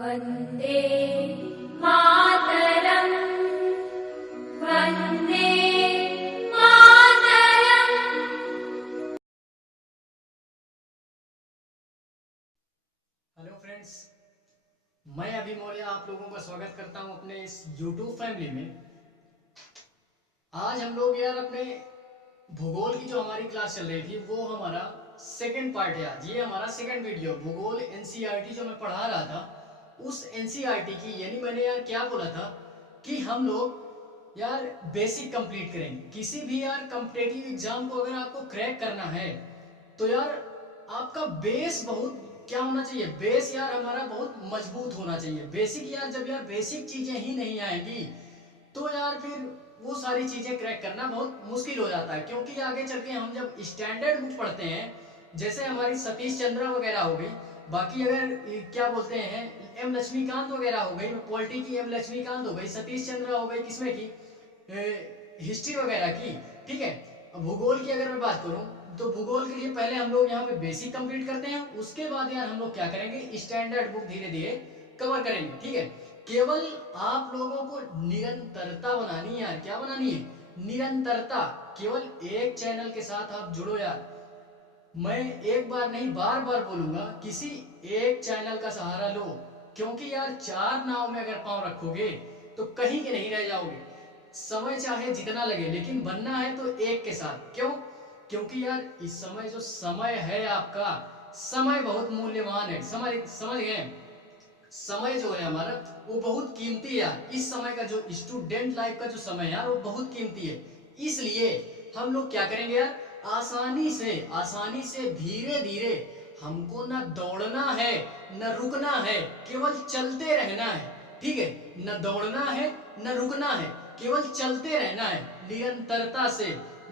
Vande Mataram Vande Mataram. Hello friends, मैं अभी मौर्य आप लोगों का स्वागत करता हूं अपने इस YouTube फैमिली में। आज हम लोग यार अपने भूगोल की जो हमारी क्लास चल रही थी वो हमारा सेकंड पार्ट है। आज ये हमारा सेकंड वीडियो भूगोल एनसीईआरटी जो मैं पढ़ा रहा था उस एनसीईआरटी की, यानी मैंने यार क्या बोला था कि हम लोग यार बेसिक कंप्लीट करेंगे। किसी भी यार कॉम्पिटिटिव एग्जाम को अगर आपको क्रैक करना है तो यार आपका बेस बहुत क्या होना चाहिए, बेस यार हमारा बहुत मजबूत होना चाहिए। बेसिक यार जब यार बेसिक चीजें ही नहीं आएंगी तो यार फिर वो सारी चीजें क्रैक करना बहुत मुश्किल हो जाता है, क्योंकि आगे चल के हम जब स्टैंडर्ड बुक पढ़ते हैं, जैसे हमारी सतीश चंद्र वगैरह हो गई, बाकी अगर क्या बोलते हैं एम लक्ष्मीकांत वगैरह हो गई, पॉलिटी की एम लक्ष्मीकांत हो गई, सतीश चंद्र हो गई, किसमें की हिस्ट्री वगैरह की, ठीक है। भूगोल की अगर मैं बात करूं तो भूगोल के लिए पहले हम लोग यहाँ पे बेसिक कंप्लीट करते हैं, उसके बाद यार हम लोग क्या करेंगे स्टैंडर्ड बुक धीरे धीरे कवर करेंगे, ठीक है। केवल आप लोगों को निरंतरता बनानी है यार, क्या बनानी है, निरंतरता। केवल एक चैनल के साथ आप जुड़ो यार, मैं एक बार नहीं बार बार बोलूंगा, किसी एक चैनल का सहारा लो, क्योंकि यार चार नाव में अगर पांव रखोगे तो कहीं के नहीं रह जाओगे। समय चाहे जितना लगे लेकिन बनना है तो एक के साथ। क्यों? क्योंकि यार इस समय जो समय है आपका, समय बहुत मूल्यवान है। समझ गए? समय जो है हमारा वो बहुत कीमती है यार। इस समय का जो स्टूडेंट लाइफ का जो समय है यार वो बहुत कीमती है। इसलिए हम लोग क्या करेंगे यार, आसानी से धीरे धीरे, हमको ना दौड़ना है न रुकना है, केवल चलते रहना है, ठीक है। न दौड़ना है न रुकना है, केवल चलते रहना है।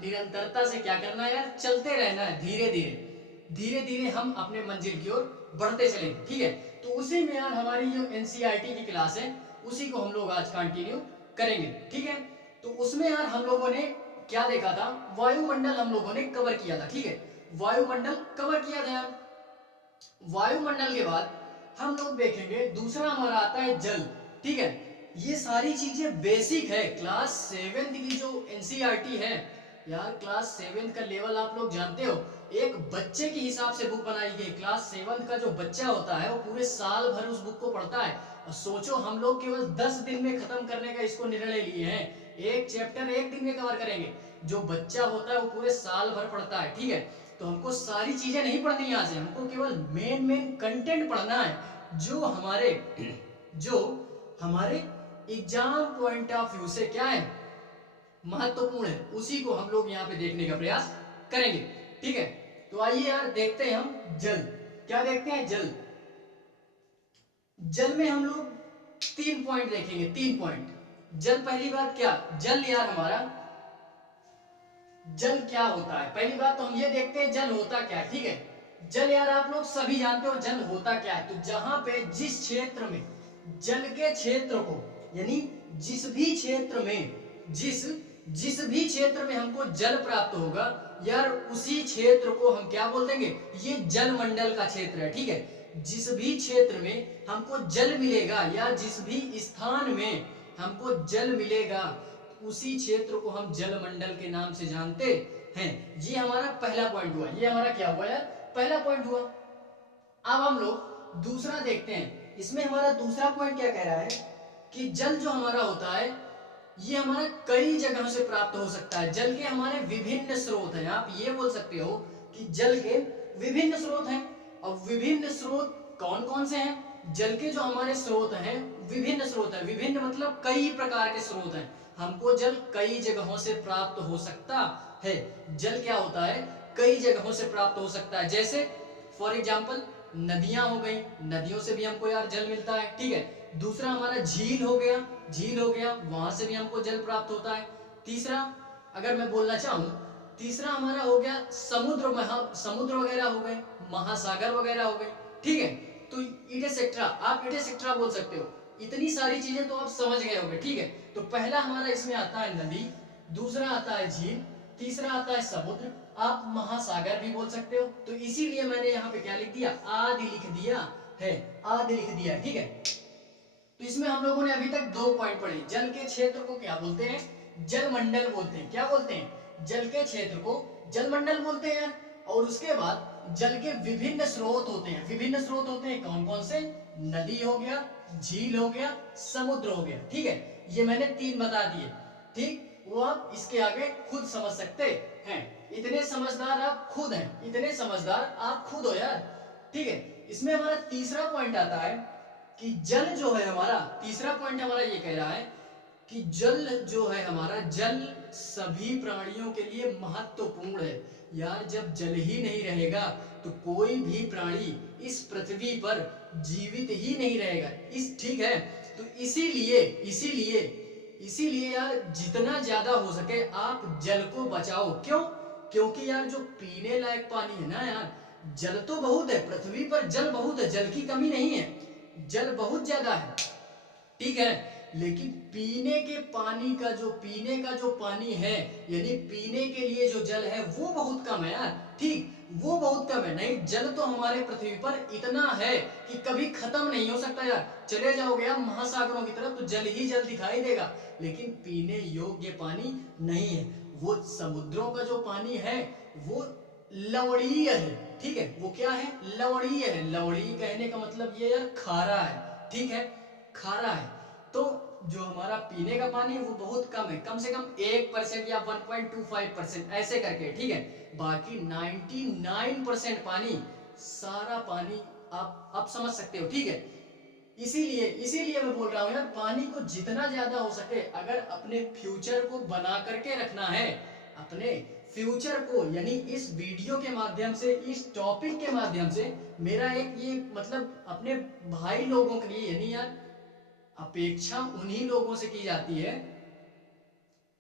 निरंतरता से क्या करना है यार, चलते रहना है। धीरे धीरे हम अपने मंजिल की ओर बढ़ते चलेंगे, ठीक है। तो उसी में यार हमारी जो एनसीईआरटी की क्लास है उसी को हम लोग आज कंटिन्यू करेंगे, ठीक है। तो उसमें यार हम लोगों ने क्या देखा था, वायुमंडल हम लोगों ने कवर किया था, ठीक है। वायुमंडल कवर किया था यार। वायुमंडल के बाद हम लोग देखेंगे दूसरा हमारा आता है जल, ठीक है। ये सारी चीजें बेसिक है। क्लास 7 की जो एनसीईआरटी है यार, क्लास 7 का लेवल आप लोग जानते हो, एक बच्चे के हिसाब से बुक बनाई गई। क्लास 7 का जो बच्चा होता है वो पूरे साल भर उस बुक को पढ़ता है। और सोचो हम लोग केवल 10 दिन में खत्म करने का इसको निर्णय लिए हैं, एक चैप्टर एक दिन में कवर करेंगे। जो बच्चा होता है वो पूरे साल भर पढ़ता है, ठीक है। तो हमको सारी चीजें नहीं पढ़नी यहाँ से, हमको केवल मेन कंटेंट पढ़ना है जो हमारे एग्जाम पॉइंट ऑफ व्यू से क्या है, महत्वपूर्ण है। उसी को हम लोग यहाँ पे देखने का प्रयास करेंगे, ठीक है। तो आइए यार देखते हैं हम जल। क्या देखते हैं, जल। जल में हम लोग 3 पॉइंट देखेंगे, 3 पॉइंट। जल, पहली बात क्या, जल यार हमारा जल क्या होता है। पहली बात तो हम ये देखते हैं जल होता क्या है, ठीक है। जल यार आप लोग सभी जानते हो जल होता क्या है। तो जहां पे जिस क्षेत्र में जल के क्षेत्र को, यानी जिस भी क्षेत्र में जिस भी क्षेत्र में हमको जल प्राप्त होगा यार, उसी क्षेत्र को हम क्या बोल देंगे, ये जल मंडल का क्षेत्र है, ठीक है। जिस भी क्षेत्र में हमको जल मिलेगा या जिस भी स्थान में हमको जल मिलेगा उसी क्षेत्र को हम जल मंडल के नाम से जानते हैं। ये हमारा पहला पॉइंट हुआ। ये हमारा क्या हुआ यार, पहला पॉइंट हुआ। अब हम लोग दूसरा देखते हैं। इसमें हमारा दूसरा पॉइंट क्या कह रहा है कि जल जो हमारा होता है ये हमारा कई जगहों से प्राप्त हो सकता है। जल के हमारे विभिन्न स्रोत हैं। आप ये बोल सकते हो कि जल के विभिन्न स्रोत हैं। और विभिन्न स्रोत कौन कौन से हैं, जल के जो हमारे स्रोत हैं विभिन्न स्रोत हैं। विभिन्न मतलब कई प्रकार के स्रोत हैं। हमको जल कई जगहों से प्राप्त हो सकता है। जल क्या होता है, कई जगहों से प्राप्त हो सकता है। जैसे फॉर एग्जाम्पल नदियां हो गई, नदियों से भी हमको यार जल मिलता है, ठीक है। दूसरा हमारा झील हो गया, वहां से भी हमको जल प्राप्त होता है। तीसरा अगर मैं बोलना चाहूं, तीसरा हमारा हो गया समुद्र वगैरह हो गए, महासागर वगैरह हो गए, ठीक है। तो इटेसेट्रा, आप इटेसेट्रा बोल सकते हो। इतनी सारी चीजें तो आप समझ गए होंगे, ठीक है। तो पहला हमारा इसमें आता है नदी, दूसरा आता है झील, तीसरा आता है समुद्र, आप महासागर भी बोल सकते हो। तो इसीलिए मैंने यहाँ पे क्या लिख दिया, आदि लिख दिया है, आदि लिख दिया, ठीक है। तो इसमें हम लोगों ने अभी तक 2 पॉइंट पढ़े। जल के क्षेत्र को क्या बोलते हैं? जलमंडल बोलते हैं। क्या बोलते हैं? जल के क्षेत्र को जलमंडल बोलते हैं। और उसके बाद जल के विभिन्न स्रोत होते हैं। विभिन्न स्रोत होते हैं कौन कौन से? नदी हो गया, झील हो गया, समुद्र हो गया। ठीक है, ये मैंने 3 बता दिए। ठीक, वो आप इसके आगे खुद समझ सकते हैं। इतने समझदार आप खुद हैं, इतने समझदार आप खुद हो यार। ठीक है, इसमें हमारा तीसरा पॉइंट आता है कि जल जो है हमारा, तीसरा पॉइंट हमारा ये कह रहा है कि जल जो है हमारा, जल सभी प्राणियों के लिए महत्वपूर्ण है। यार जब जल ही नहीं रहेगा तो कोई भी प्राणी इस पृथ्वी पर जीवित ही नहीं रहेगा। ठीक है, तो इसीलिए इसीलिए इसीलिए यार जितना ज्यादा हो सके आप जल को बचाओ। क्यों? क्योंकि यार जो पीने लायक पानी है ना यार, जल तो बहुत है पृथ्वी पर, जल बहुत है, जल की कमी नहीं है, जल बहुत ज्यादा है। ठीक है, लेकिन पीने का जो पानी है, यानी पीने के लिए जो जल है वो बहुत कम है यार। ठीक, वो बहुत कम है। नहीं, जल तो हमारे पृथ्वी पर इतना है कि कभी खत्म नहीं हो सकता यार। चले जाओगे आप महासागरों की तरफ तो जल ही जल दिखाई देगा, लेकिन पीने योग्य पानी नहीं है। वो समुद्रों का जो पानी है वो लवणीय है। ठीक है, वो क्या है? लवणीय है। लवणीय कहने का मतलब ये यार खारा है। ठीक है, खारा है। तो जो हमारा पीने का पानी है वो बहुत कम है, कम से कम 1% या 1.25% ऐसे करके। ठीक है, बाकी 99% पानी, सारा पानी आप समझ सकते हो। ठीक है, इसीलिए इसीलिए मैं बोल रहा हूं यार, पानी को जितना ज्यादा हो सके, अगर अपने फ्यूचर को बना करके रखना है, अपने फ्यूचर को, यानी इस वीडियो के माध्यम से, इस टॉपिक के माध्यम से मेरा एक ये मतलब अपने भाई लोगों के लिए, यानी यार अपेक्षा उन्हीं लोगों से की जाती है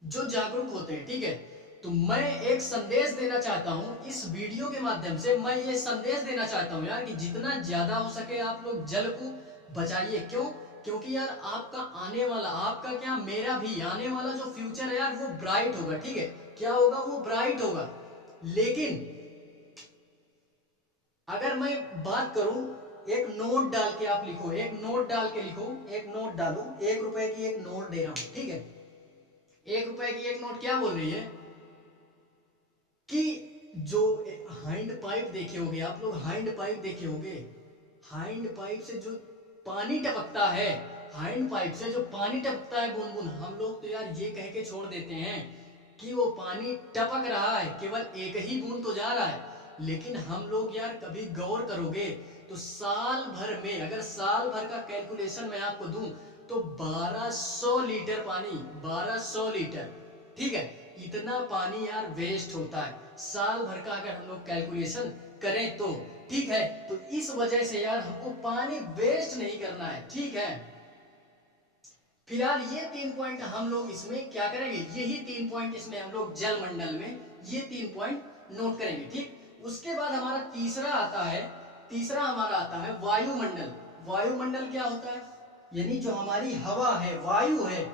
जो जागरूक होते हैं। ठीक है, तो मैं एक संदेश देना चाहता हूं इस वीडियो के माध्यम से। मैं ये संदेश देना चाहता हूं यार कि जितना ज्यादा हो सके आप लोग जल को बचाइए। क्यों? क्योंकि यार आपका आने वाला, आपका क्या, मेरा भी आने वाला जो फ्यूचर है यार वो ब्राइट होगा। ठीक है, क्या होगा? वो ब्राइट होगा। लेकिन अगर मैं बात करूं, एक नोट डाल के आप लिखो, एक नोट डाल के लिखो, एक नोट डालो, 1 रुपए की एक नोट दे रहा हूं। ठीक है, 1 रुपए की एक नोट क्या बोल रही है कि जो हैंड पाइप देखे होगे आप लोग, हैंड पाइप देखे होगे, हैंड पाइप से जो पानी टपकता है, हैंड पाइप से जो पानी टपकता है बूंद बूंद, हम लोग तो यार ये कह के छोड़ देते हैं कि वो पानी टपक रहा है, केवल एक ही बूंद तो जा रहा है। लेकिन हम लोग यार कभी गौर करोगे तो साल भर में, अगर साल भर का कैलकुलेशन मैं आपको दूं तो 1200 लीटर पानी, 1200 लीटर, ठीक है, इतना पानी यार वेस्ट होता है साल भर का, अगर हम लोग कैलकुलेशन करें तो। ठीक है, तो इस वजह से यार हमको पानी वेस्ट नहीं करना है। ठीक है, फिलहाल ये 3 पॉइंट हम लोग इसमें क्या करेंगे, यही 3 पॉइंट इसमें हम लोग जल मंडल में ये 3 पॉइंट नोट करेंगे। ठीक, उसके बाद हमारा तीसरा आता है, तीसरा हमारा आता है वायुमंडल। वायुमंडल क्या होता है? यानी जो हमारी हवा है, वायु है,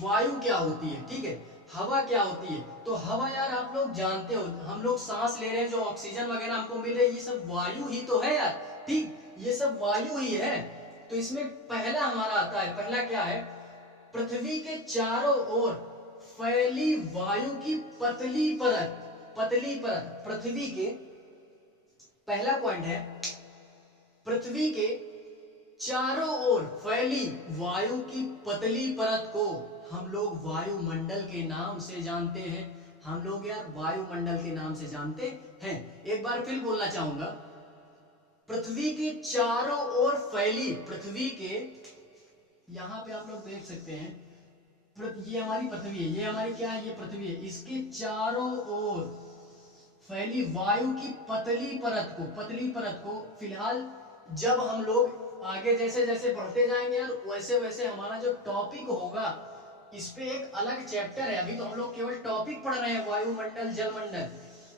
वायु क्या होती है? ठीक है, हवा क्या होती है? तो हवा यार आप लोग जानते हो, हम लोग सांस ले रहे हैं, जो ऑक्सीजन वगैरह हमको मिल रही है, ये सब वायु ही तो है यार। ठीक, ये सब वायु ही है। तो इसमें पहला हमारा आता है, पहला क्या है? पृथ्वी के चारों ओर फैली वायु की पतली परत, पतली परत। पृथ्वी के, पहला पॉइंट है, पृथ्वी के चारों ओर फैली वायु की पतली परत को हम लोग वायुमंडल के नाम से जानते हैं। हम लोग यार वायुमंडल के नाम से जानते हैं। एक बार फिर बोलना चाहूंगा, पृथ्वी के चारों ओर फैली, पृथ्वी के, यहां पे आप लोग देख सकते हैं, ये हमारी पृथ्वी है, ये हमारी क्या है? ये पृथ्वी है। इसके चारों ओर फैली वायु की पतली परत को, पतली परत को, फिलहाल जब हम लोग आगे जैसे जैसे बढ़ते जाएंगे यार, वैसे वैसे हमारा जो टॉपिक होगा, इस पे एक अलग चैप्टर है। अभी तो हम लोग केवल टॉपिक पढ़ रहे हैं, वायुमंडल, जलमंडल।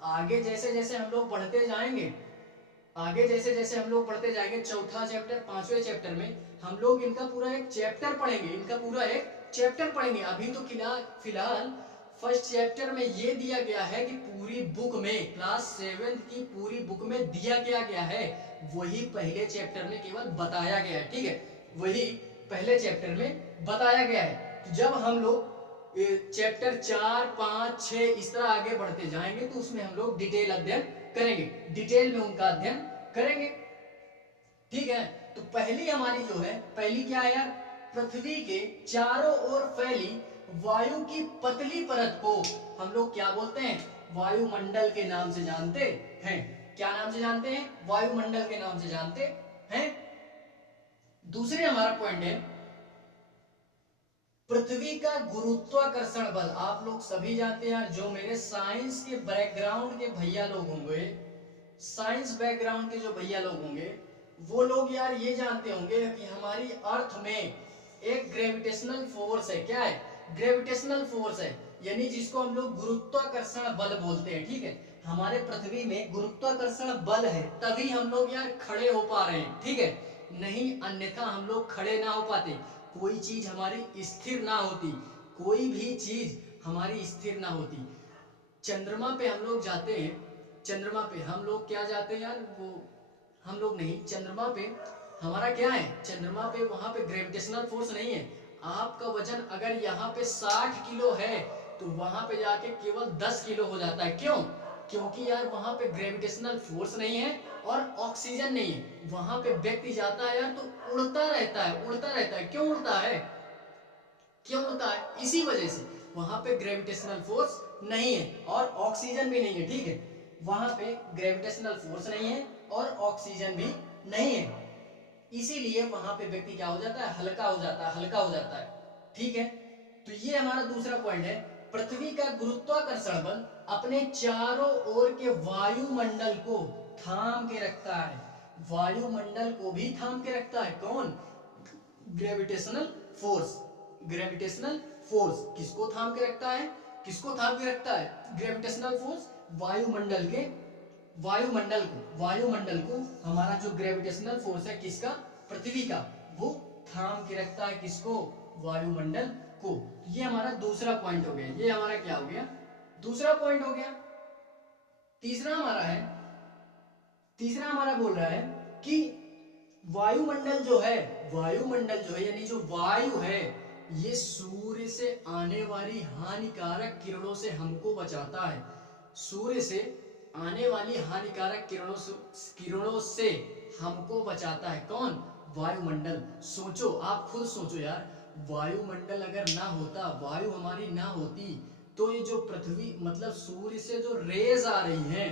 आगे जैसे जैसे हम लोग बढ़ते जाएंगे, आगे जैसे जैसे हम लोग पढ़ते जाएंगे, चौथा चैप्टर, 5वें चैप्टर में हम लोग इनका पूरा एक चैप्टर पढ़ेंगे, इनका पूरा एक चैप्टर पढ़ेंगे। अभी तो फिलहाल फर्स्ट चैप्टर में ये दिया गया है कि पूरी बुक में, क्लास 7 की पूरी बुक में दिया क्या गया है, वही पहले चैप्टर में केवल बताया गया है। ठीक है, वही पहले चैप्टर में बताया गया है। तो जब हम लोग चैप्टर 4, 5, 6 इस तरह आगे बढ़ते जाएंगे तो उसमें हम लोग डिटेल अध्ययन करेंगे, डिटेल में उनका अध्ययन करेंगे, ठीक है। तो पहली हमारी जो है, पहली क्या है यार, पृथ्वी के चारों ओर फैली वायु की पतली परत को हम लोग क्या बोलते हैं, वायुमंडल के नाम से जानते हैं। क्या नाम से जानते हैं, वायुमंडल के नाम से जानते हैं। दूसरे हमारा पॉइंट है पृथ्वी का गुरुत्वाकर्षण बल। आप लोग सभी जानते हैं, जो मेरे साइंस के बैकग्राउंड के भैया लोग होंगे, साइंस बैकग्राउंड के जो भैया लोग होंगे वो लोग यार ये जानते होंगे कि हमारी अर्थ में एक ग्रेविटेशनल फोर्स है। क्या है, ग्रेविटेशनल फोर्स है, यानी जिसको हम लोग गुरुत्वाकर्षण बल बोलते हैं, ठीक है। हमारे पृथ्वी में गुरुत्वाकर्षण बल है, तभी हम लोग यार खड़े हो पा रहे हैं, ठीक है, नहीं अन्यथा हम लोग खड़े ना हो पाते। कोई चीज हमारी स्थिर ना होती, कोई भी चीज हमारी स्थिर ना होती। चंद्रमा पे हम लोग जाते हैं, चंद्रमा पे हम लोग क्या जाते हैं यार, वो हम लोग नहीं, चंद्रमा पे हमारा क्या है, चंद्रमा पे वहां पे ग्रेविटेशनल फोर्स नहीं है। आपका वजन अगर यहाँ पे 60 किलो है तो वहां पे जाके केवल 10 किलो हो जाता है। क्यों, क्योंकि यार वहां पे ग्रेविटेशनल फोर्स नहीं है और ऑक्सीजन नहीं है। वहां पे व्यक्ति जाता है यार तो उड़ता रहता है, उड़ता रहता है। क्यों उड़ता है, क्यों उड़ता है, इसी वजह से वहां पे ग्रेविटेशनल फोर्स नहीं है और ऑक्सीजन भी नहीं है, ठीक है। वहां पे ग्रेविटेशनल फोर्स नहीं है और ऑक्सीजन भी नहीं है, इसीलिए वहां पे व्यक्ति क्या हो जाता है, हल्का हो जाता है, हल्का हो जाता है, ठीक है। तो ये हमारा दूसरा पॉइंट है, पृथ्वी का गुरुत्वाकर्षण बल अपने चारों ओर के वायुमंडल को थाम के रखता है। वायुमंडल को भी थाम के रखता है कौन, ग्रेविटेशनल फोर्स। ग्रेविटेशनल फोर्स किसको थाम के रखता है, किसको थाम के रखता है, ग्रेविटेशनल फोर्स वायुमंडल के, वायुमंडल को, वायुमंडल को हमारा जो ग्रेविटेशनल फोर्स है किसका, पृथ्वी का, वो थाम के रखता है किसको, वायुमंडल को। ये हमारा दूसरा पॉइंट हो गया, ये हमारा क्या हो गया, दूसरा पॉइंट हो गया। तीसरा हमारा है, तीसरा हमारा बोल रहा है कि वायुमंडल जो है, वायुमंडल जो है यानी जो वायु है, ये सूर्य से आने वाली हानिकारक किरणों से हमको बचाता है। सूर्य से आने वाली हानिकारक किरणों से हमको बचाता है कौन, वायुमंडल। सोचो, आप खुद सोचो यार, वायुमंडल अगर ना होता, वायु हमारी ना होती तो ये जो पृथ्वी मतलब सूर्य से जो रेज आ रही हैं,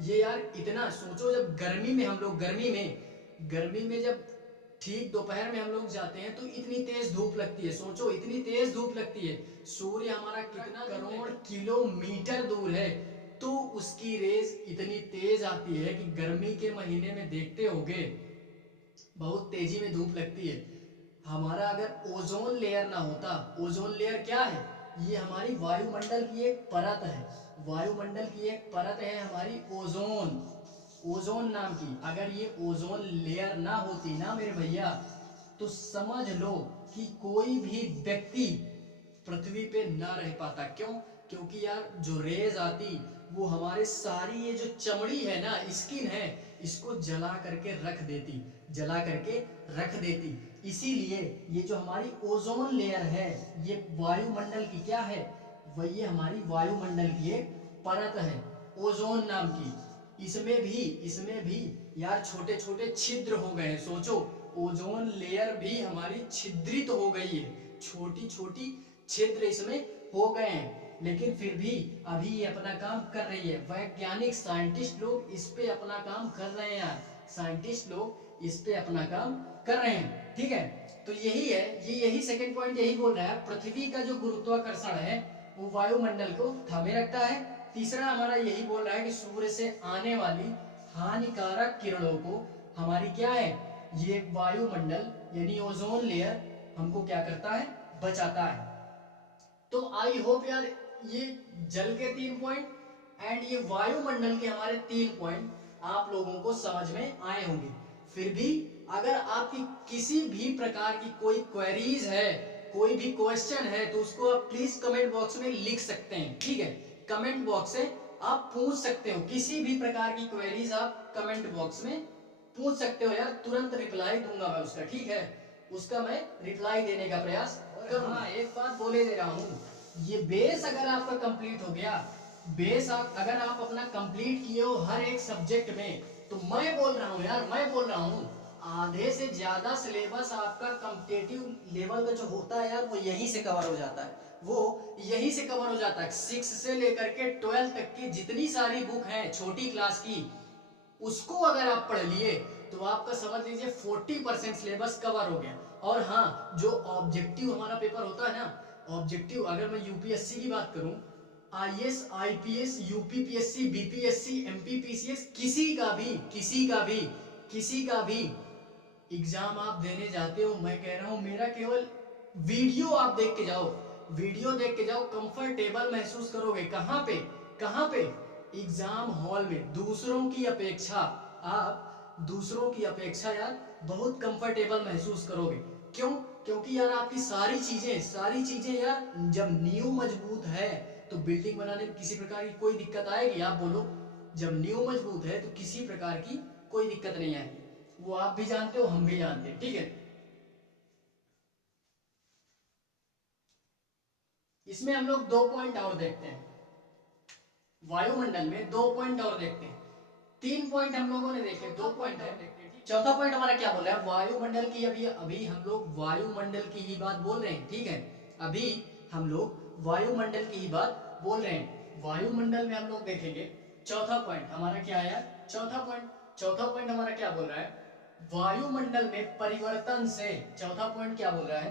ये यार इतना सोचो, जब गर्मी में हम लोग, गर्मी में जब ठीक दोपहर में हम लोग जाते हैं तो इतनी तेज धूप लगती है। सोचो इतनी तेज धूप लगती है, सूर्य हमारा कितना करोड़ किलोमीटर दूर है, तो उसकी रेज इतनी तेज आती है कि गर्मी के महीने में देखते होगे बहुत तेजी में धूप लगती है। हमारा अगर ओजोन लेयर ना होता, ओजोन लेयर क्या है, ये हमारी वायुमंडल की एक परत है, वायुमंडल की एक परत है हमारी ओजोन, ओजोन नाम की। अगर ये ओजोन लेयर ना होती ना मेरे भैया, तो समझ लो कि कोई भी व्यक्ति पृथ्वी पे ना रह पाता। क्यों, क्योंकि यार जो रेज आती वो हमारे सारी ये जो चमड़ी है ना, स्किन है, इसको जला करके रख देती, जला करके रख देती। इसीलिए ये जो हमारी ओजोन लेयर है, ये वायुमंडल की क्या है, वही हमारी वायुमंडल की एक परत है ओजोन नाम की। इसमें भी यार छोटे छोटे छिद्र हो गए हैं। सोचो ओजोन लेयर भी हमारी छिद्रित हो गई है, छोटी छोटी छिद्र इसमें हो गए हैं, लेकिन फिर भी अभी ये अपना काम कर रही है। वैज्ञानिक साइंटिस्ट लोग इस पे अपना काम कर रहे हैं यार, साइंटिस्ट लोग इस पे अपना काम कर रहे हैं, ठीक है। तो यही है, ये यही सेकंड पॉइंट यही बोल रहा है, पृथ्वी का जो गुरुत्वाकर्षण है वो वायुमंडल को थामे रखता है। तीसरा हमारा यही बोल रहा है कि सूर्य से आने वाली हानिकारक किरणों को हमारी क्या है, ये वायुमंडल यानी ओजोन लेयर हमको क्या करता है, बचाता है। तो आई होप यार ये जल के 3 पॉइंट एंड ये वायुमंडल के हमारे 3 पॉइंट आप लोगों को समझ में आए होंगे। फिर भी अगर आपकी किसी भी प्रकार की कोई क्वेरीज है, कोई भी क्वेश्चन है, तो उसको आप प्लीज कमेंट बॉक्स में लिख सकते हैं, ठीक है। कमेंट बॉक्स से आप पूछ सकते हो, किसी भी प्रकार की क्वेरीज आप कमेंट बॉक्स में पूछ सकते हो यार, तुरंत रिप्लाई दूंगा मैं उसका, ठीक है। उसका मैं रिप्लाई देने का प्रयास करूंगा। हाँ, एक बात बोले दे रहा हूँ, ये बेस अगर आपका कंप्लीट हो गया, बेस अगर आप अपना कंप्लीट किए हो हर एक सब्जेक्ट में, तो मैं बोल रहा हूँ यार, मैं बोल रहा हूँ आधे से ज्यादा सिलेबस आपका कॉम्पिटिटिव लेवल का जो होता है यार, वो यहीं से कवर हो जाता है, वो यहीं से कवर हो जाता है। 6 से लेकर के 12 तक की जितनी सारी बुक हैं छोटी क्लास की, उसको अगर आप पढ़ लिए तो आपका समझ लीजिए 40% सिलेबस कवर हो गया। और हाँ, जो ऑब्जेक्टिव हमारा पेपर होता है ना, ऑब्जेक्टिव अगर मैं यूपीएससी की बात करूं, IAS, IPS, UPPSC, BPSC, MPPCS, किसी का भी एग्जाम आप देने जाते हो, मैं कह रहा हूं मेरा केवल वीडियो आप देख के जाओ, वीडियो देख के जाओ, कंफर्टेबल महसूस करोगे। कहां पे एग्जाम हॉल में दूसरों की अपेक्षा, आप दूसरों की अपेक्षा यार बहुत कंफर्टेबल महसूस करोगे। क्यों? क्योंकि यार आपकी सारी चीजें यार, जब नींव मजबूत है तो बिल्डिंग बनाने में किसी प्रकार की कोई दिक्कत आएगी? आप बोलो, जब नींव मजबूत है तो किसी प्रकार की कोई दिक्कत नहीं आएगी। वो आप भी जानते हो, हम भी जानते हैं, ठीक है। इसमें हम लोग 2 पॉइंट और देखते हैं, वायुमंडल में 2 पॉइंट और देखते हैं। 3 पॉइंट हम लोगों ने देखे, 2 पॉइंट और देखते हैं। चौथा पॉइंट हमारा क्या बोल रहा है? वायुमंडल की, अभी अभी हम लोग वायुमंडल की ही बात बोल रहे हैं, ठीक है। अभी हम लोग वायुमंडल की ही बात बोल रहे हैं। वायुमंडल में हम लोग देखेंगे चौथा पॉइंट हमारा क्या है यार, चौथा पॉइंट हमारा क्या बोल रहा है? वायुमंडल में परिवर्तन से, चौथा पॉइंट क्या बोल रहा है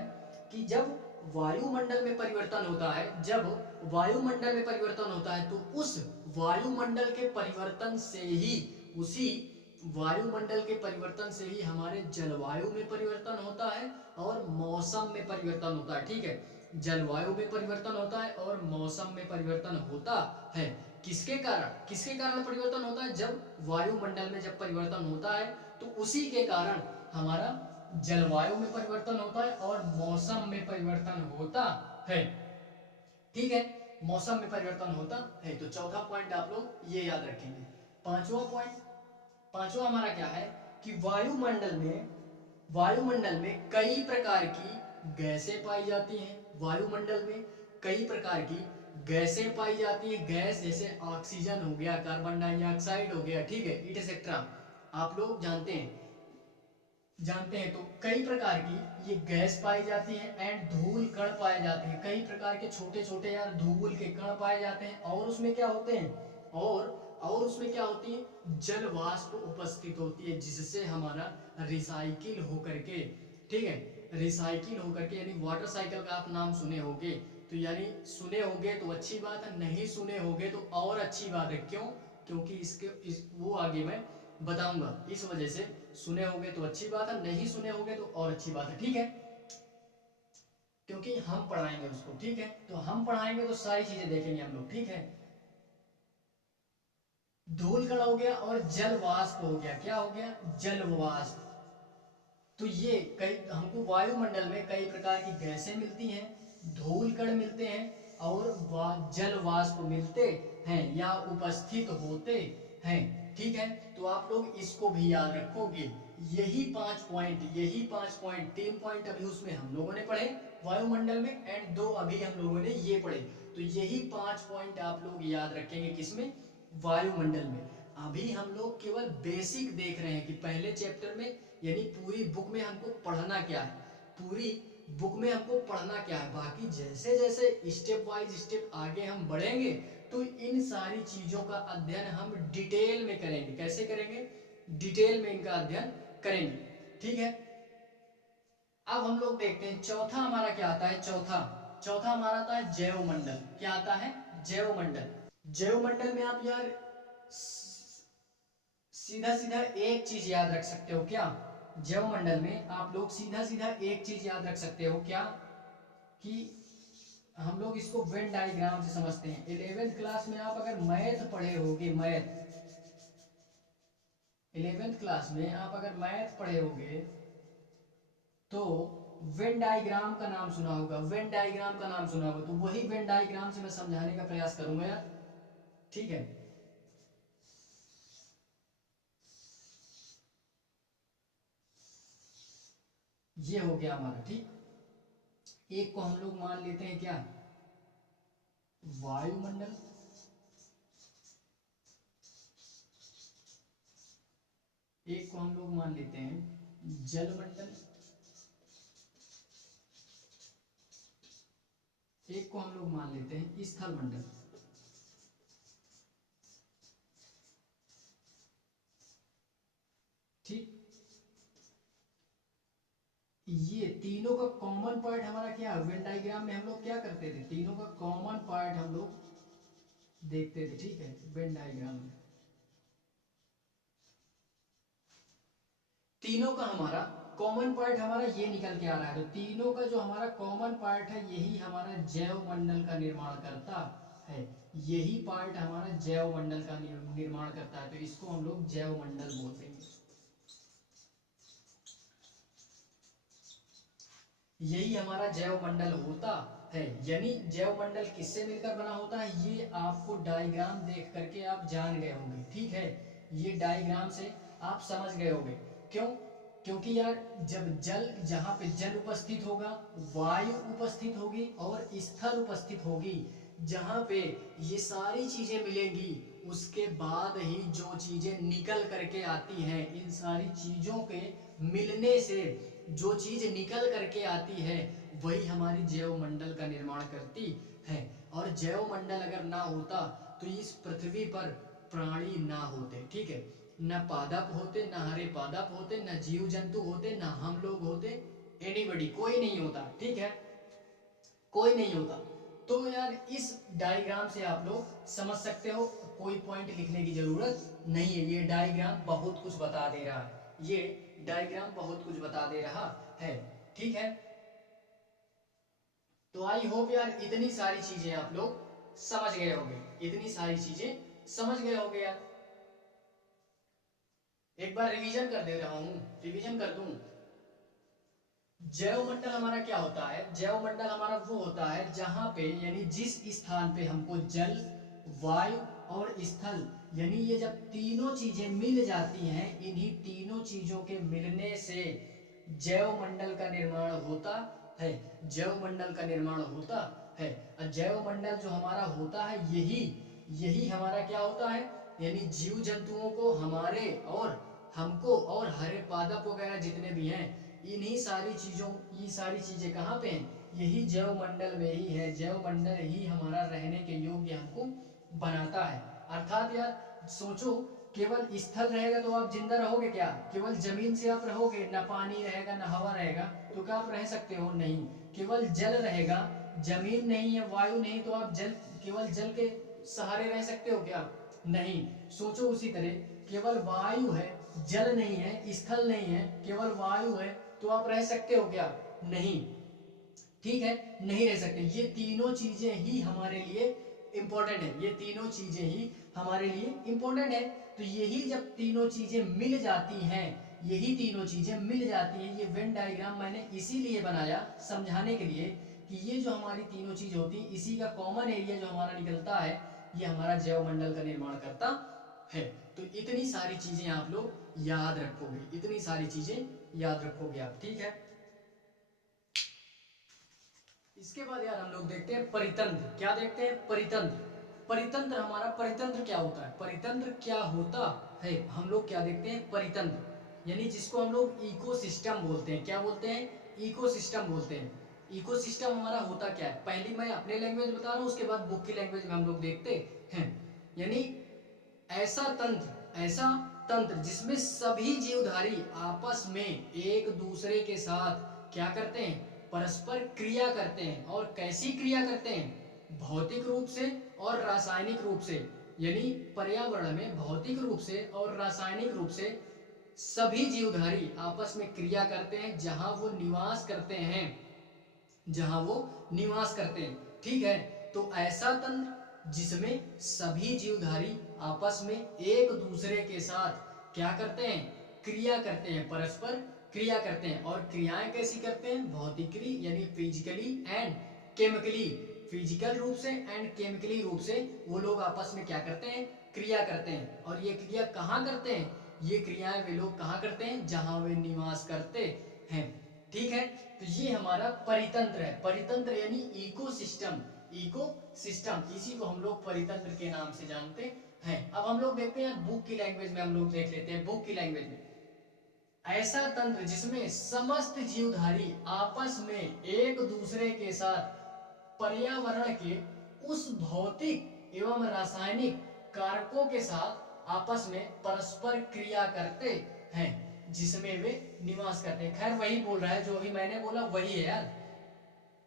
कि जब वायुमंडल में परिवर्तन होता है, जब वायुमंडल में परिवर्तन होता है तो उस वायुमंडल के परिवर्तन से ही, उसी वायुमंडल के परिवर्तन से ही हमारे जलवायु में परिवर्तन होता है और मौसम में परिवर्तन होता है, ठीक है। जलवायु में परिवर्तन होता है और मौसम में परिवर्तन होता है। किसके कारण परिवर्तन होता है? जब वायुमंडल में जब परिवर्तन होता है तो उसी के कारण हमारा जलवायु में परिवर्तन होता है और मौसम में परिवर्तन होता है, ठीक है। मौसम में परिवर्तन होता है। तो चौथा पॉइंट आप लोग ये याद रखेंगे। पांचवा हमारा क्या है कि वायुमंडल में कई प्रकार की गैसें पाई जाती हैं। वायुमंडल में कई प्रकार की गैसें पाई जाती हैं। गैस जैसे ऑक्सीजन हो गया, कार्बन डाइऑक्साइड हो गया, ठीक है, इटसेट्रा। आप लोग जानते हैं तो कई प्रकार की ये गैस पाई जाती है। एंड धूल कण पाए जाते हैं, कई प्रकार के छोटे छोटे यार धूल के कण पाए जाते हैं। और उसमें क्या होते हैं, और उसमें क्या होती है? जल वाष्प उपस्थित होती है, जिससे हमारा रिसाइकिल होकर के, ठीक है, रिसाइकिल होकर के, यानी वाटर साइकिल का आप नाम सुने होंगे, तो यानी सुने होंगे तो अच्छी बात है, नहीं सुने होंगे तो और अच्छी बात है। क्यों? क्योंकि वो आगे मैं बताऊंगा, इस वजह से सुने होंगे तो अच्छी बात है, नहीं सुने होंगे तो और अच्छी बात है, ठीक है, क्योंकि हम पढ़ाएंगे उसको, ठीक है। तो हम पढ़ाएंगे तो सारी चीजें देखेंगे हम लोग, ठीक है। धूल कण हो गया और जल वाष्प हो गया। क्या हो गया? जल वाष्प। तो ये कई, हमको वायुमंडल में कई प्रकार की गैसें मिलती हैं, धूल कण मिलते हैं और जल वाष्प मिलते हैं या उपस्थित होते हैं, ठीक है। तो आप लोग इसको भी याद रखोगे। यही 5 पॉइंट 3 पॉइंट अभी उसमें हम लोगों ने पढ़े वायुमंडल में, एंड 2 अभी हम लोगों ने ये पढ़े। तो यही 5 पॉइंट आप लोग याद रखेंगे, किसमें? वायुमंडल में। अभी हम लोग केवल बेसिक देख रहे हैं कि पहले चैप्टर में, यानी पूरी बुक में हमको पढ़ना क्या है, पूरी बुक में हमको पढ़ना क्या है। बाकी जैसे जैसे स्टेप वाइज स्टेप आगे हम बढ़ेंगे तो इन सारी चीजों का अध्ययन हम डिटेल में करेंगे। कैसे करेंगे? डिटेल में इनका अध्ययन करेंगे, ठीक है। अब हम लोग देखते हैं चौथा हमारा क्या आता है। चौथा हमारा आता है जैवमंडल। क्या आता है? जैवमंडल। जैवमंडल में आप यार सीधा सीधा एक चीज याद रख सकते हो। क्या? जैवमंडल में आप लोग सीधा सीधा एक चीज याद रख सकते हो, क्या? कि हम लोग इसको वेन डायग्राम से समझते हैं। 11th क्लास में आप अगर मैथ पढ़े होगे, 11th क्लास में आप अगर मैथ पढ़े होगे तो वेन डायग्राम का नाम सुना होगा, वेन डायग्राम का नाम सुना होगा। तो वही वेन डायग्राम से मैं समझाने का प्रयास करूंगा यार, ठीक है। ये हो गया हमारा, ठीक। एक को हम लोग मान लेते हैं क्या, वायुमंडल। एक को हम लोग मान लेते हैं जलमंडल। एक को हम लोग मान लेते हैं स्थल मंडल। ठीक, ये तीनों का कॉमन पार्ट हमारा क्या है, वेन डायग्राम में हम लोग क्या करते थे, तीनों का कॉमन पार्ट हम लोग देखते थे, ठीक है। वेन डायग्राम में तीनों का हमारा कॉमन पार्ट हमारा ये निकल के आ रहा है, तो तीनों का जो हमारा कॉमन पार्ट है यही हमारा जैव मंडल का निर्माण करता है। यही पार्ट हमारा जैव मंडल का निर्माण करता है, तो इसको हम लोग जैव मंडल बोलते हैं। यही हमारा जैव मंडल होता है। यानी जैव मंडल किससे मिलकर बना होता है, ये आपको डायग्राम देख करके आप जान गए होंगे, ठीक है। ये डायग्राम से आप समझ गए होंगे। क्यों, क्योंकि यार जब जल, जहाँ पे जल उपस्थित होगा, वायु उपस्थित होगी और स्थल उपस्थित होगी, जहाँ पे ये सारी चीजें मिलेंगी, उसके बाद ही जो चीजें निकल करके आती हैं, इन सारी चीजों के मिलने से जो चीज निकल करके आती है वही हमारी जैव मंडल का निर्माण करती है। और जैव मंडल अगर ना होता तो इस पृथ्वी पर प्राणी ना होते, ठीक है। न पादप होते, न हरे पादप होते, न जीव जंतु होते, न हम लोग होते, एनीबडी, कोई नहीं होता, ठीक है, कोई नहीं होता। तो यार इस डायग्राम से आप लोग समझ सकते हो, कोई पॉइंट लिखने की जरूरत नहीं है। ये डायग्राम बहुत कुछ बता दे रहा है, ये डायग्राम बहुत कुछ बता दे रहा है, ठीक है। तो आई होप यार इतनी सारी चीजें आप लोग समझ गए होंगे, इतनी सारी चीजें समझ गए होंगे यार। एक बार रिवीजन कर दे रहा हूं, रिवीजन कर दूं। जैव मंडल हमारा क्या होता है, जैव मंडल हमारा वो होता है जहां पे, यानी जिस स्थान पे हमको जल, वायु और स्थल, यानी ये जब तीनों चीजें मिल जाती हैं, इन्हीं तीनों चीजों के मिलने से जैव मंडल का निर्माण होता है, जैव मंडल का निर्माण होता है। और जैव मंडल जो हमारा होता है, यही यही हमारा क्या होता है, यानी जीव जंतुओं को, हमारे और हमको और हरे पादप वगैरह जितने भी हैं, इन्हीं सारी चीजों, ये सारी चीजें कहाँ पे हैं, यही जैव मंडल में ही है। जैव मंडल ही हमारा रहने के योग्य हमको बनाता है। अर्थात यार सोचो, केवल स्थल रहेगा तो आप जिंदा रहोगे क्या, केवल जमीन से आप रहोगे, ना पानी रहेगा ना हवा रहेगा, तो क्या आप रह सकते हो, नहीं। केवल जल रहेगा, जमीन नहीं है, वायु नहीं, तो आप जल, केवल जल के सहारे रह सकते हो क्या, नहीं। सोचो उसी तरह, केवल वायु है, जल नहीं है, स्थल नहीं है, केवल वायु है, तो आप रह सकते हो क्या, नहीं, ठीक है, नहीं रह सकते। ये तीनों चीजें ही हमारे लिए इंपॉर्टेंट है, ये तीनों चीजें ही हमारे लिए इंपॉर्टेंट है। तो यही जब तीनों चीजें मिल जाती हैं, यही तीनों चीजें मिल जाती हैं, ये वेन डायग्राम मैंने इसीलिए बनाया, समझाने के लिए कि ये जो हमारी तीनों चीज होती है, इसी का कॉमन एरिया जो हमारा निकलता है, ये हमारा जैव मंडल का निर्माण करता है। तो इतनी सारी चीजें आप लोग याद रखोगे, इतनी सारी चीजें याद रखोगे आप, ठीक है। इसके बाद यार हम लोग देखते हैं परितंत्र। क्या देखते हैं, परितंत्र। परितंत्र हमारा, परितंत्र क्या होता है, परितंत्र क्या होता है, हम लोग क्या देखते हैं, परितंत्र, यानी जिसको हम लोग इकोसिस्टम बोलते हैं। क्या बोलते हैं, इकोसिस्टम बोलते हैं। इकोसिस्टम हमारा होता क्या है, पहली मैं अपने लैंग्वेज बता रहा हूँ, उसके बाद बुक की लैंग्वेज में हम लोग देखते हैं। यानी ऐसा तंत्र, ऐसा तंत्र जिसमें सभी जीवधारी आपस में एक दूसरे के साथ क्या करते हैं, परस्पर क्रिया करते हैं। और कैसी क्रिया करते हैं, भौतिक रूप से और रासायनिक रूप से। यानी पर्यावरण में भौतिक रूप से और रासायनिक रूप से सभी जीवधारी आपस में क्रिया करते हैं, जहां वो निवास करते हैं, जहां वो निवास करते हैं, ठीक है। तो ऐसा तंत्र जिसमें सभी जीवधारी आपस में एक दूसरे के साथ क्या करते हैं, क्रिया करते हैं, परस्पर क्रिया करते हैं। और क्रियाएं कैसी करते हैं, भौतिकली यानी फिजिकली एंड केमिकली, फिजिकल रूप से एंड केमिकली रूप से वो लोग आपस में क्या करते हैं, क्रिया करते हैं। और ये क्रिया कहाँ करते हैं, ये क्रियाएं वे लोग कहाँ करते हैं, जहां वे निवास करते हैं, ठीक है। तो ये हमारा परितंत्र है, परितंत्र यानी इकोसिस्टम, इकोसिस्टम, इसी को हम लोग परितंत्र के नाम से जानते हैं। अब हम लोग देखते हैं बुक की लैंग्वेज में, हम लोग देख लेते हैं बुक की लैंग्वेज में। ऐसा तंत्र जिसमें समस्त जीवधारी आपस में एक दूसरे के साथ पर्यावरण के उस भौतिक एवं रासायनिक कारकों के साथ आपस में परस्पर क्रिया करते हैं, जिसमें वे निवास करते हैं। खैर वही बोल रहा है जो अभी मैंने बोला, वही है यार,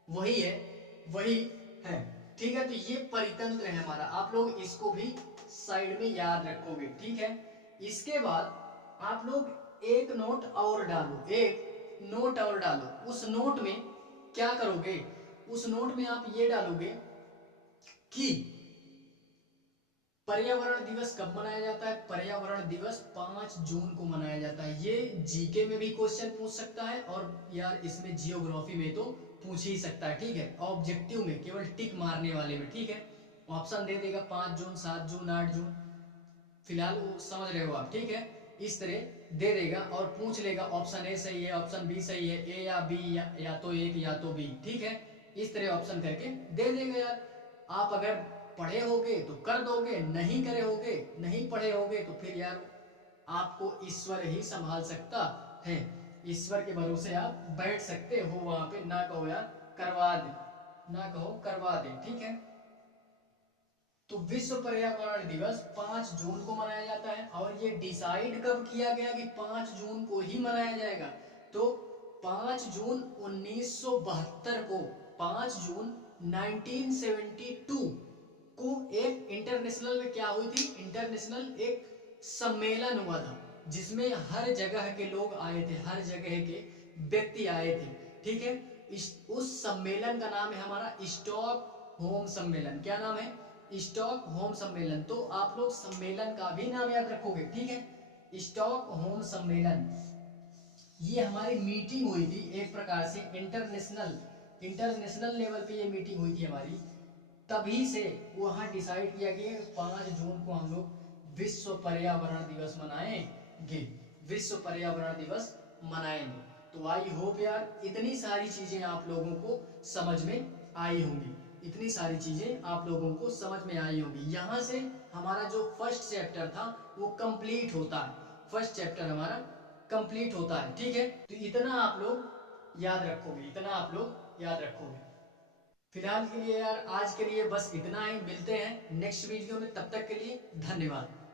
वही है, वही है, ठीक है। तो ये परितंत्र है हमारा, आप लोग इसको भी साइड में याद रखोगे, ठीक है। इसके बाद आप लोग एक नोट और डालो, एक नोट और डालो। उस नोट में क्या करोगे, उस नोट में आप ये डालोगे कि पर्यावरण दिवस कब मनाया जाता है। पर्यावरण दिवस 5 जून को मनाया जाता है। ये जीके में भी क्वेश्चन पूछ सकता है, और यार इसमें जियोग्राफी में तो पूछ ही सकता है, ठीक है। ऑब्जेक्टिव में केवल टिक मारने वाले में, ठीक है। ऑप्शन दे देगा 5 जून, 7 जून, 8 जून, फिलहाल वो समझ रहे हो आप, ठीक है। इस तरह दे देगा और पूछ लेगा ऑप्शन ए सही है, ऑप्शन बी सही है, ए या बी, या तो एक या तो बी, ठीक है। इस तरह ऑप्शन करके दे देगा यार। आप अगर पढ़े होगे तो कर दोगे, नहीं करे होगे, नहीं पढ़े होगे तो फिर यार आपको ईश्वर ही संभाल सकता है। ईश्वर के भरोसे आप बैठ सकते हो वहां पे, ना कहो यार करवा दे, ना कहो करवा दे, ठीक है। तो विश्व पर्यावरण दिवस 5 जून को मनाया जाता है, और ये डिसाइड कब किया गया कि 5 जून को ही मनाया जाएगा। तो 5 जून 1972 को, 5 जून 1972 को एक इंटरनेशनल में क्या हुई थी, इंटरनेशनल एक सम्मेलन हुआ था, जिसमें हर जगह के लोग आए थे, हर जगह के व्यक्ति आए थे, ठीक है। उस सम्मेलन का नाम है हमारा स्टॉक होम सम्मेलन। क्या नाम है, स्टॉक होम सम्मेलन। तो आप लोग सम्मेलन का भी नाम याद रखोगे, ठीक है। स्टॉक होम सम्मेलन, ये हमारी मीटिंग हुई थी एक प्रकार से इंटरनेशनल लेवल पे ये मीटिंग हुई थी हमारी। तभी से वहां डिसाइड किया गया 5 जून को हम लोग विश्व पर्यावरण दिवस मनाएंगे, विश्व पर्यावरण दिवस मनाएंगे। तो आई होप यार इतनी सारी चीजें आप लोगों को समझ में आई होंगी, इतनी सारी चीजें आप लोगों को समझ में आई होंगी। यहाँ से हमारा जो फर्स्ट चैप्टर था वो कंप्लीट होता है, फर्स्ट चैप्टर हमारा कंप्लीट होता है, ठीक है। तो इतना आप लोग याद रखोगे, इतना आप लोग याद रखोगे। फिलहाल के लिए यार, आज के लिए बस इतना ही, मिलते हैं नेक्स्ट वीडियो में, तब तक के लिए धन्यवाद।